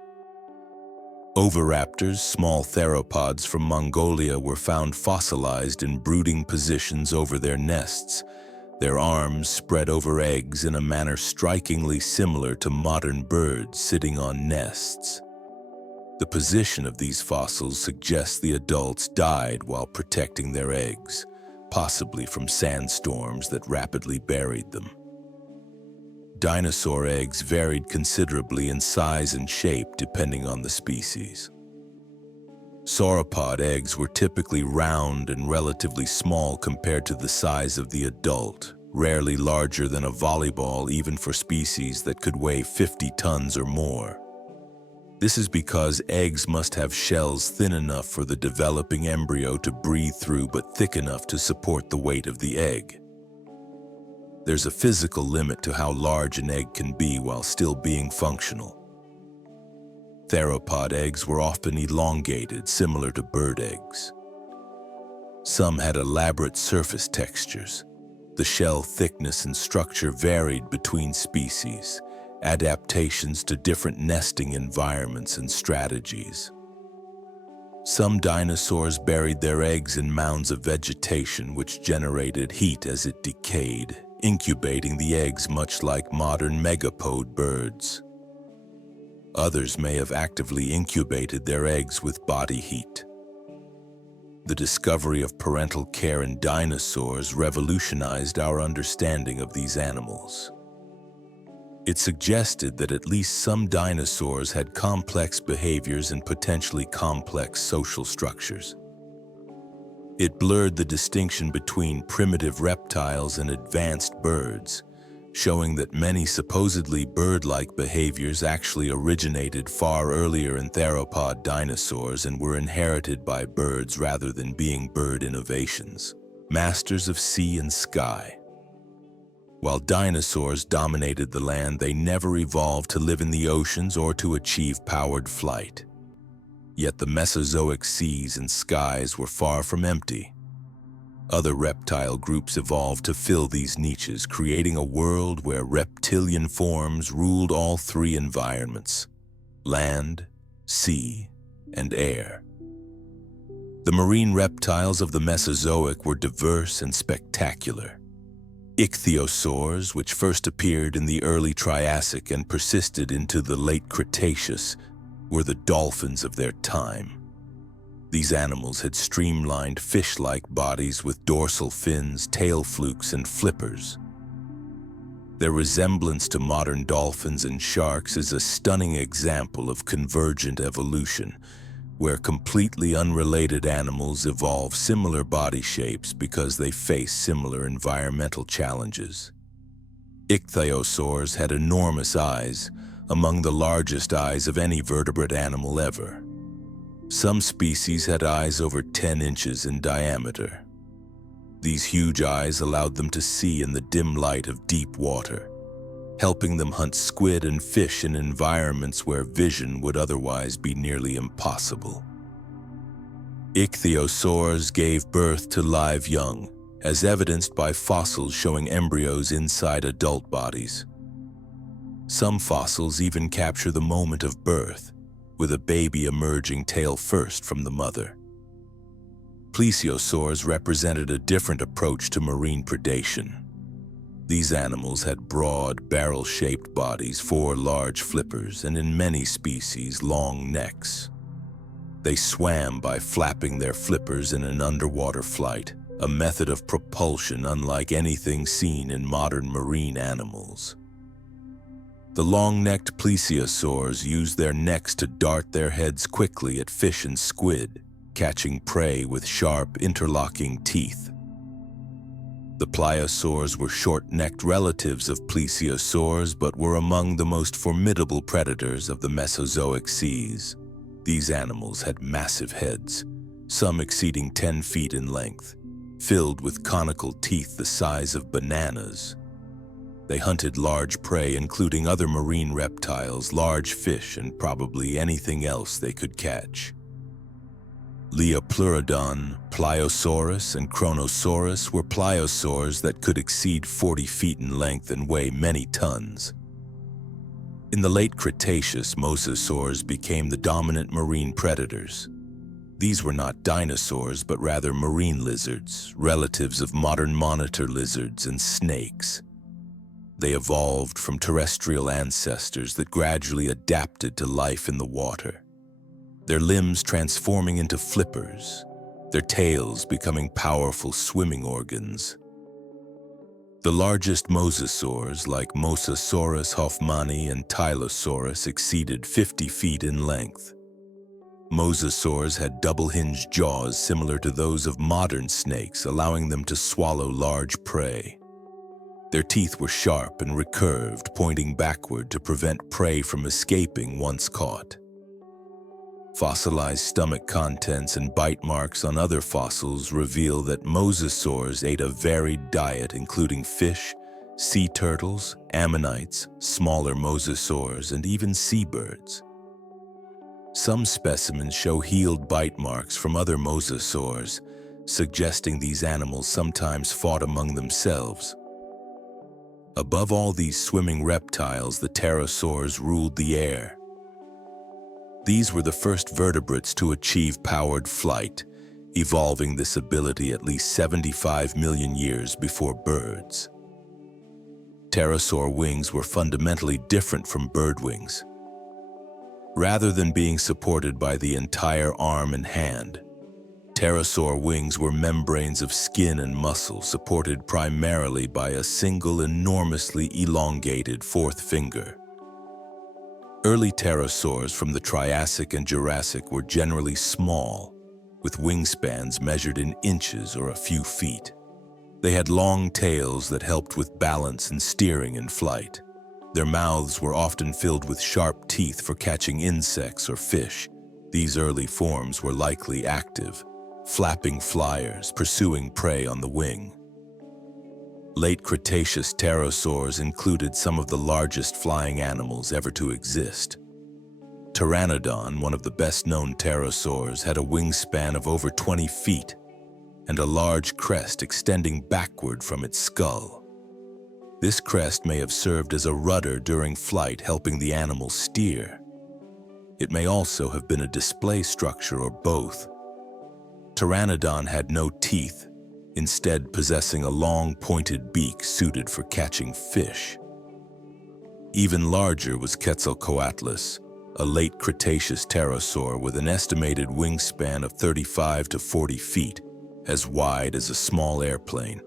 Oviraptors, small theropods from Mongolia, were found fossilized in brooding positions over their nests, their arms spread over eggs in a manner strikingly similar to modern birds sitting on nests. The position of these fossils suggests the adults died while protecting their eggs, possibly from sandstorms that rapidly buried them. Dinosaur eggs varied considerably in size and shape depending on the species. Sauropod eggs were typically round and relatively small compared to the size of the adult, rarely larger than a volleyball even for species that could weigh 50 tons or more. This is because eggs must have shells thin enough for the developing embryo to breathe through but thick enough to support the weight of the egg. There's a physical limit to how large an egg can be while still being functional. Theropod eggs were often elongated, similar to bird eggs. Some had elaborate surface textures. The shell thickness and structure varied between species, adaptations to different nesting environments and strategies. Some dinosaurs buried their eggs in mounds of vegetation which generated heat as it decayed, incubating the eggs much like modern megapode birds. Others may have actively incubated their eggs with body heat. The discovery of parental care in dinosaurs revolutionized our understanding of these animals. It suggested that at least some dinosaurs had complex behaviors and potentially complex social structures. It blurred the distinction between primitive reptiles and advanced birds, showing that many supposedly bird-like behaviors actually originated far earlier in theropod dinosaurs and were inherited by birds rather than being bird innovations. Masters of sea and sky. While dinosaurs dominated the land, they never evolved to live in the oceans or to achieve powered flight. Yet the Mesozoic seas and skies were far from empty. Other reptile groups evolved to fill these niches, creating a world where reptilian forms ruled all three environments: land, sea, and air. The marine reptiles of the Mesozoic were diverse and spectacular. Ichthyosaurs, which first appeared in the early Triassic and persisted into the late Cretaceous, were the dolphins of their time. These animals had streamlined fish-like bodies with dorsal fins, tail flukes, and flippers. Their resemblance to modern dolphins and sharks is a stunning example of convergent evolution, where completely unrelated animals evolve similar body shapes because they face similar environmental challenges. Ichthyosaurs had enormous eyes, among the largest eyes of any vertebrate animal ever. Some species had eyes over 10 inches in diameter. These huge eyes allowed them to see in the dim light of deep water, helping them hunt squid and fish in environments where vision would otherwise be nearly impossible. Ichthyosaurs gave birth to live young, as evidenced by fossils showing embryos inside adult bodies. Some fossils even capture the moment of birth, with a baby emerging tail first from the mother. Plesiosaurs represented a different approach to marine predation. These animals had broad, barrel-shaped bodies, 4 large flippers, and in many species, long necks. They swam by flapping their flippers in an underwater flight, a method of propulsion unlike anything seen in modern marine animals. The long-necked plesiosaurs used their necks to dart their heads quickly at fish and squid, catching prey with sharp, interlocking teeth. The pliosaurs were short-necked relatives of plesiosaurs but were among the most formidable predators of the Mesozoic seas. These animals had massive heads, some exceeding 10 feet in length, filled with conical teeth the size of bananas. They hunted large prey, including other marine reptiles, large fish, and probably anything else they could catch. Leopleurodon, Pliosaurus, and Chronosaurus were pliosaurs that could exceed 40 feet in length and weigh many tons. In the late Cretaceous, mosasaurs became the dominant marine predators. These were not dinosaurs, but rather marine lizards, relatives of modern monitor lizards and snakes. They evolved from terrestrial ancestors that gradually adapted to life in the water, their limbs transforming into flippers, their tails becoming powerful swimming organs. The largest mosasaurs, like Mosasaurus hoffmanni and Tylosaurus, exceeded 50 feet in length. Mosasaurs had double-hinged jaws similar to those of modern snakes, allowing them to swallow large prey. Their teeth were sharp and recurved, pointing backward to prevent prey from escaping once caught. Fossilized stomach contents and bite marks on other fossils reveal that mosasaurs ate a varied diet including fish, sea turtles, ammonites, smaller mosasaurs, and even seabirds. Some specimens show healed bite marks from other mosasaurs, suggesting these animals sometimes fought among themselves. Above all these swimming reptiles, the pterosaurs ruled the air. These were the first vertebrates to achieve powered flight, evolving this ability at least 75 million years before birds. Pterosaur wings were fundamentally different from bird wings. Rather than being supported by the entire arm and hand, pterosaur wings were membranes of skin and muscle supported primarily by a single enormously elongated fourth finger. Early pterosaurs from the Triassic and Jurassic were generally small, with wingspans measured in inches or a few feet. They had long tails that helped with balance and steering in flight. Their mouths were often filled with sharp teeth for catching insects or fish. These early forms were likely active, flapping flyers, pursuing prey on the wing. Late Cretaceous pterosaurs included some of the largest flying animals ever to exist. Pteranodon, one of the best-known pterosaurs, had a wingspan of over 20 feet and a large crest extending backward from its skull. This crest may have served as a rudder during flight, helping the animal steer. It may also have been a display structure or both. Pteranodon had no teeth, instead possessing a long pointed beak suited for catching fish. Even larger was Quetzalcoatlus, a late Cretaceous pterosaur with an estimated wingspan of 35 to 40 feet, as wide as a small airplane.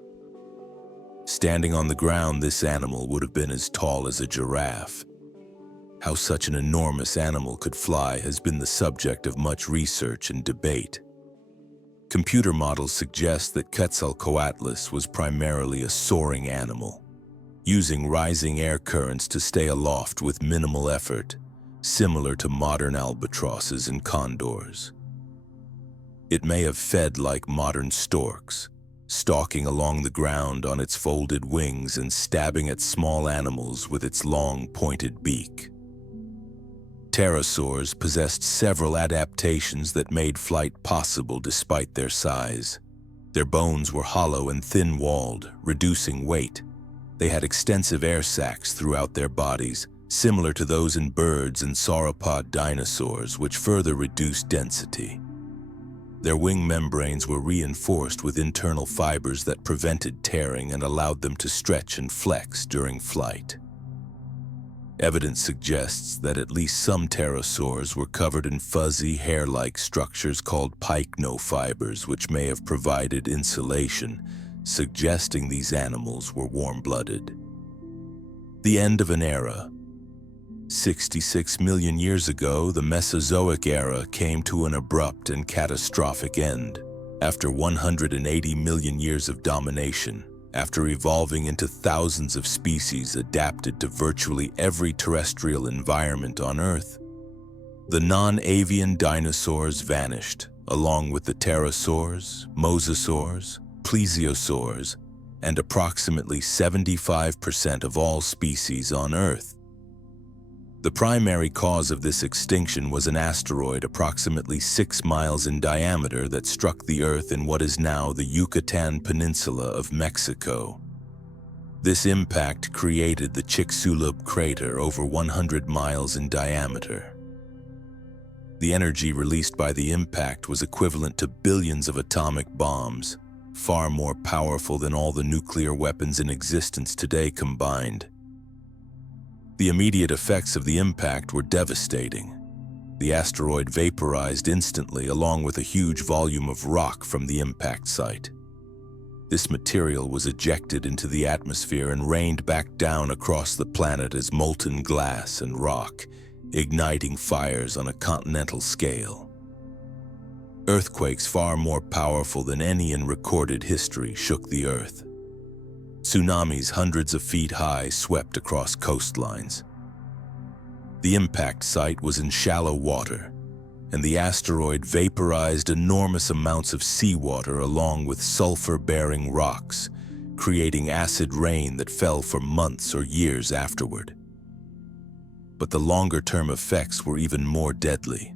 Standing on the ground, this animal would have been as tall as a giraffe. How such an enormous animal could fly has been the subject of much research and debate. Computer models suggest that Quetzalcoatlus was primarily a soaring animal, using rising air currents to stay aloft with minimal effort, similar to modern albatrosses and condors. It may have fed like modern storks, stalking along the ground on its folded wings and stabbing at small animals with its long, pointed beak. Pterosaurs possessed several adaptations that made flight possible despite their size. Their bones were hollow and thin-walled, reducing weight. They had extensive air sacs throughout their bodies, similar to those in birds and sauropod dinosaurs, which further reduced density. Their wing membranes were reinforced with internal fibers that prevented tearing and allowed them to stretch and flex during flight. Evidence suggests that at least some pterosaurs were covered in fuzzy, hair-like structures called pycnofibers, which may have provided insulation, suggesting these animals were warm-blooded. The end of an era. 66 million years ago, the Mesozoic era came to an abrupt and catastrophic end. After 180 million years of domination, after evolving into thousands of species adapted to virtually every terrestrial environment on Earth, the non-avian dinosaurs vanished, along with the pterosaurs, mosasaurs, plesiosaurs, and approximately 75% of all species on Earth. The primary cause of this extinction was an asteroid approximately 6 miles in diameter that struck the Earth in what is now the Yucatan Peninsula of Mexico. This impact created the Chicxulub crater over 100 miles in diameter. The energy released by the impact was equivalent to billions of atomic bombs, far more powerful than all the nuclear weapons in existence today combined. The immediate effects of the impact were devastating. The asteroid vaporized instantly along with a huge volume of rock from the impact site. This material was ejected into the atmosphere and rained back down across the planet as molten glass and rock, igniting fires on a continental scale. Earthquakes far more powerful than any in recorded history shook the Earth. Tsunamis hundreds of feet high swept across coastlines. The impact site was in shallow water, and the asteroid vaporized enormous amounts of seawater along with sulfur-bearing rocks, creating acid rain that fell for months or years afterward. But the longer-term effects were even more deadly.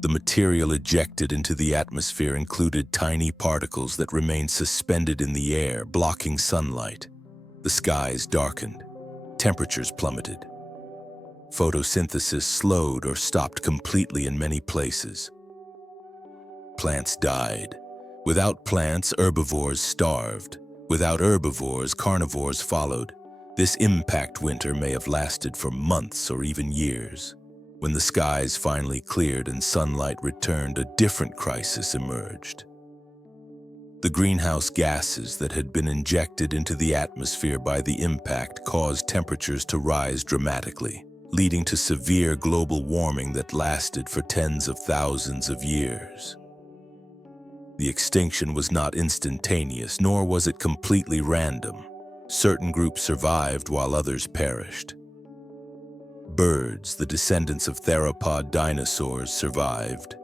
The material ejected into the atmosphere included tiny particles that remained suspended in the air, blocking sunlight. The skies darkened, temperatures plummeted. Photosynthesis slowed or stopped completely in many places. Plants died. Without plants, herbivores starved. Without herbivores, carnivores followed. This impact winter may have lasted for months or even years. When the skies finally cleared and sunlight returned, a different crisis emerged. The greenhouse gases that had been injected into the atmosphere by the impact caused temperatures to rise dramatically, leading to severe global warming that lasted for tens of thousands of years. The extinction was not instantaneous, nor was it completely random. Certain groups survived while others perished. Birds, the descendants of theropod dinosaurs, survived.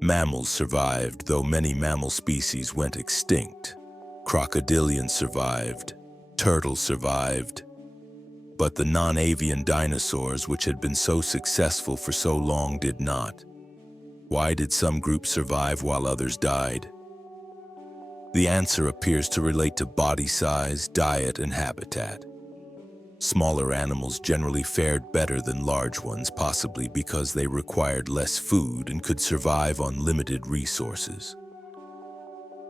Mammals survived, though many mammal species went extinct. Crocodilians survived. Turtles survived. But the non-avian dinosaurs, which had been so successful for so long, did not. Why did some groups survive while others died? The answer appears to relate to body size, diet, and habitat. Smaller animals generally fared better than large ones, possibly because they required less food and could survive on limited resources.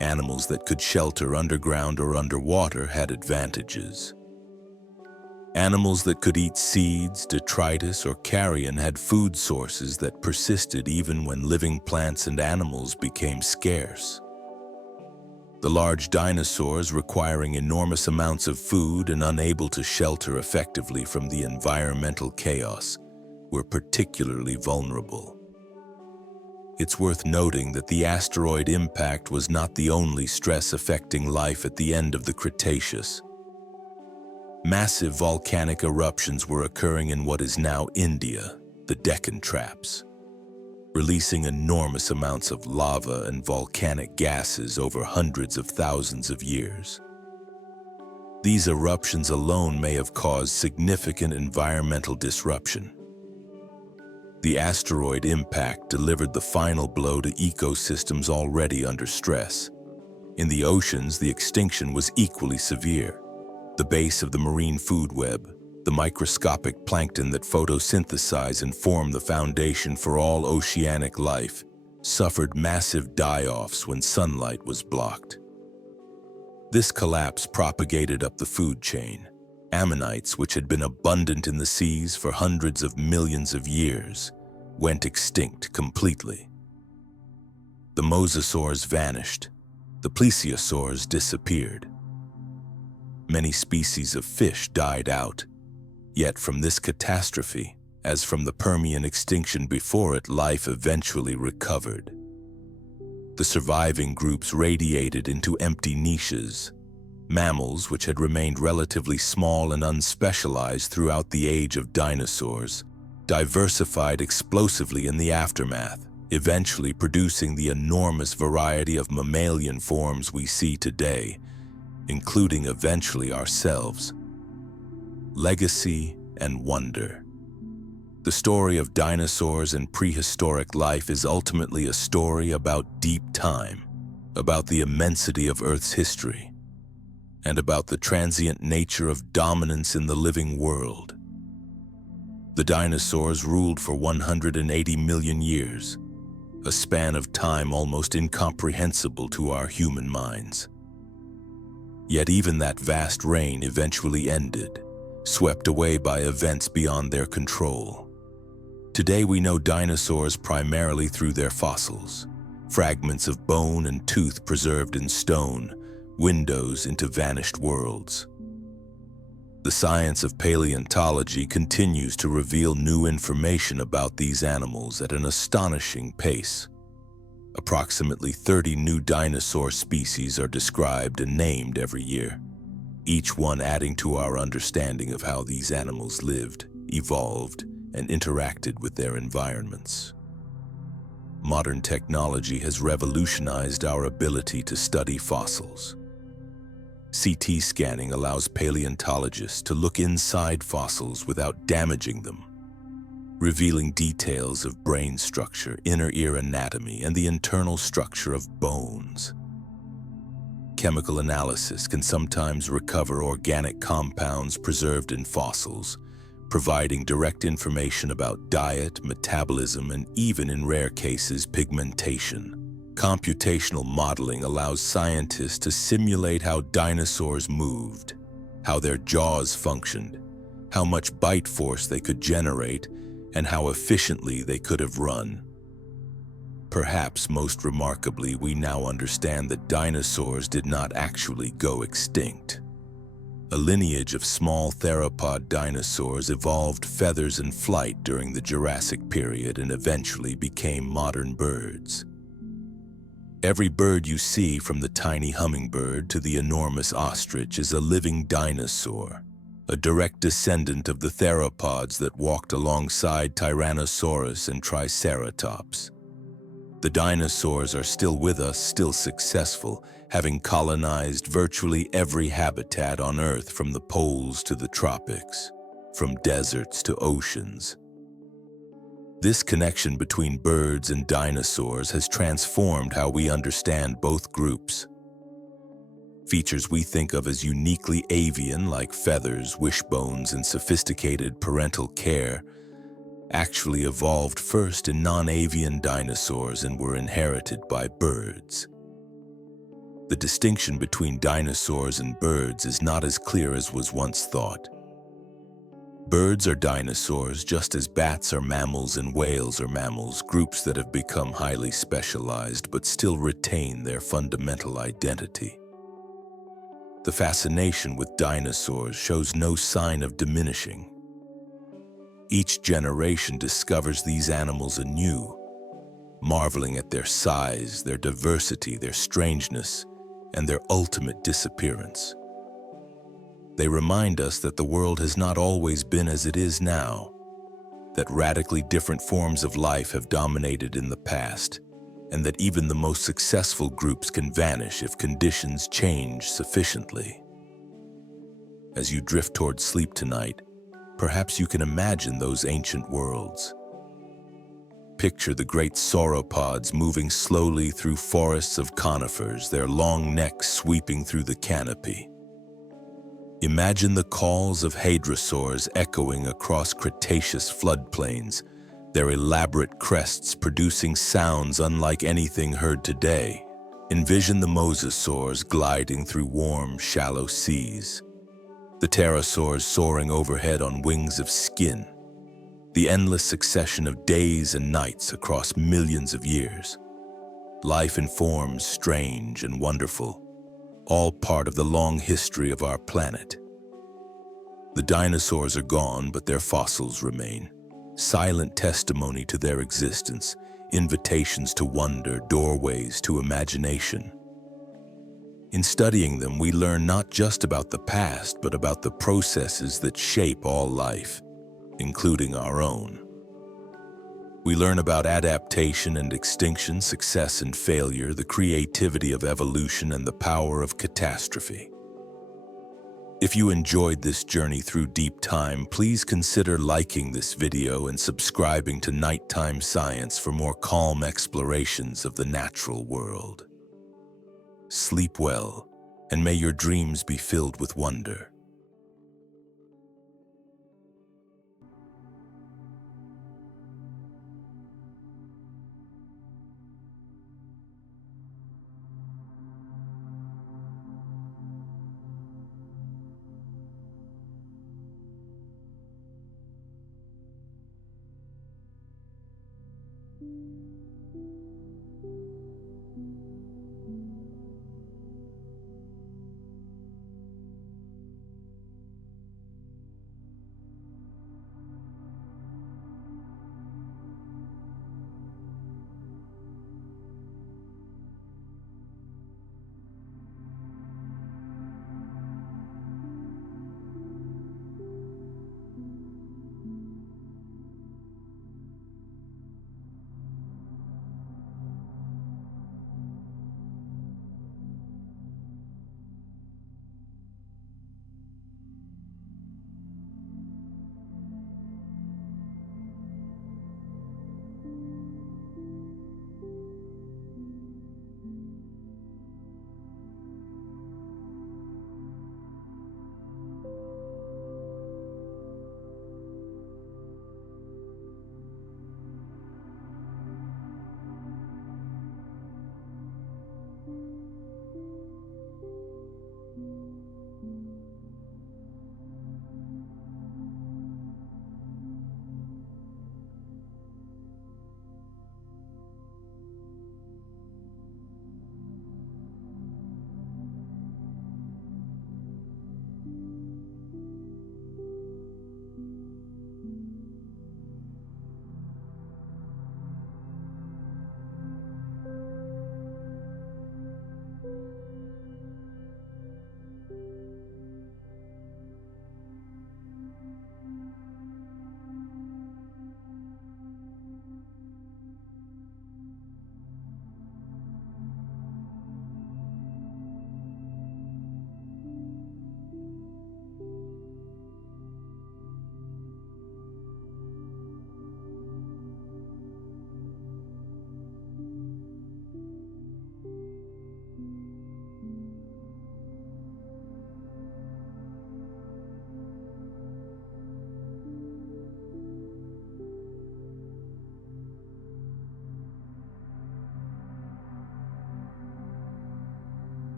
Animals that could shelter underground or underwater had advantages. Animals that could eat seeds, detritus, or carrion had food sources that persisted even when living plants and animals became scarce. The large dinosaurs, requiring enormous amounts of food and unable to shelter effectively from the environmental chaos, were particularly vulnerable. It's worth noting that the asteroid impact was not the only stress affecting life at the end of the Cretaceous. Massive volcanic eruptions were occurring in what is now India, the Deccan Traps, releasing enormous amounts of lava and volcanic gases over hundreds of thousands of years. These eruptions alone may have caused significant environmental disruption. The asteroid impact delivered the final blow to ecosystems already under stress. In the oceans, the extinction was equally severe. The base of the marine food web, the microscopic plankton that photosynthesize and form the foundation for all oceanic life, suffered massive die-offs when sunlight was blocked. This collapse propagated up the food chain. Ammonites, which had been abundant in the seas for hundreds of millions of years, went extinct completely. The mosasaurs vanished. The plesiosaurs disappeared. Many species of fish died out. Yet from this catastrophe, as from the Permian extinction before it, life eventually recovered. The surviving groups radiated into empty niches. Mammals, which had remained relatively small and unspecialized throughout the age of dinosaurs, diversified explosively in the aftermath, eventually producing the enormous variety of mammalian forms we see today, including eventually ourselves. Legacy and wonder. The story of dinosaurs and prehistoric life is ultimately a story about deep time, about the immensity of Earth's history, and about the transient nature of dominance in the living world. The dinosaurs ruled for 180 million years, a span of time almost incomprehensible to our human minds. Yet even that vast reign eventually ended, swept away by events beyond their control. Today we know dinosaurs primarily through their fossils, fragments of bone and tooth preserved in stone, windows into vanished worlds. The science of paleontology continues to reveal new information about these animals at an astonishing pace. Approximately 30 new dinosaur species are described and named every year, each one adding to our understanding of how these animals lived, evolved, and interacted with their environments. Modern technology has revolutionized our ability to study fossils. CT scanning allows paleontologists to look inside fossils without damaging them, revealing details of brain structure, inner ear anatomy, and the internal structure of bones. Chemical analysis can sometimes recover organic compounds preserved in fossils, providing direct information about diet, metabolism, and even in rare cases, pigmentation. Computational modeling allows scientists to simulate how dinosaurs moved, how their jaws functioned, how much bite force they could generate, and how efficiently they could have run. Perhaps most remarkably, we now understand that dinosaurs did not actually go extinct. A lineage of small theropod dinosaurs evolved feathers and flight during the Jurassic period and eventually became modern birds. Every bird you see, from the tiny hummingbird to the enormous ostrich, is a living dinosaur, a direct descendant of the theropods that walked alongside Tyrannosaurus and Triceratops. The dinosaurs are still with us, still successful, having colonized virtually every habitat on Earth, from the poles to the tropics, from deserts to oceans. This connection between birds and dinosaurs has transformed how we understand both groups. Features we think of as uniquely avian, like feathers, wishbones, and sophisticated parental care, actually evolved first in non-avian dinosaurs and were inherited by birds. The distinction between dinosaurs and birds is not as clear as was once thought. Birds are dinosaurs just as bats are mammals and whales are mammals, groups that have become highly specialized but still retain their fundamental identity. The fascination with dinosaurs shows no sign of diminishing. Each generation discovers these animals anew, marveling at their size, their diversity, their strangeness, and their ultimate disappearance. They remind us that the world has not always been as it is now, that radically different forms of life have dominated in the past, and that even the most successful groups can vanish if conditions change sufficiently. As you drift toward sleep tonight, perhaps you can imagine those ancient worlds. Picture the great sauropods moving slowly through forests of conifers, their long necks sweeping through the canopy. Imagine the calls of hadrosaurs echoing across Cretaceous floodplains, their elaborate crests producing sounds unlike anything heard today. Envision the mosasaurs gliding through warm, shallow seas, the pterosaurs soaring overhead on wings of skin, the endless succession of days and nights across millions of years. Life in forms strange and wonderful, all part of the long history of our planet. The dinosaurs are gone, but their fossils remain, silent testimony to their existence, invitations to wonder, doorways to imagination. In studying them, we learn not just about the past, but about the processes that shape all life, including our own. We learn about adaptation and extinction, success and failure, the creativity of evolution, and the power of catastrophe. If you enjoyed this journey through deep time, please consider liking this video and subscribing to Nighttime Science for more calm explorations of the natural world. Sleep well, and may your dreams be filled with wonder.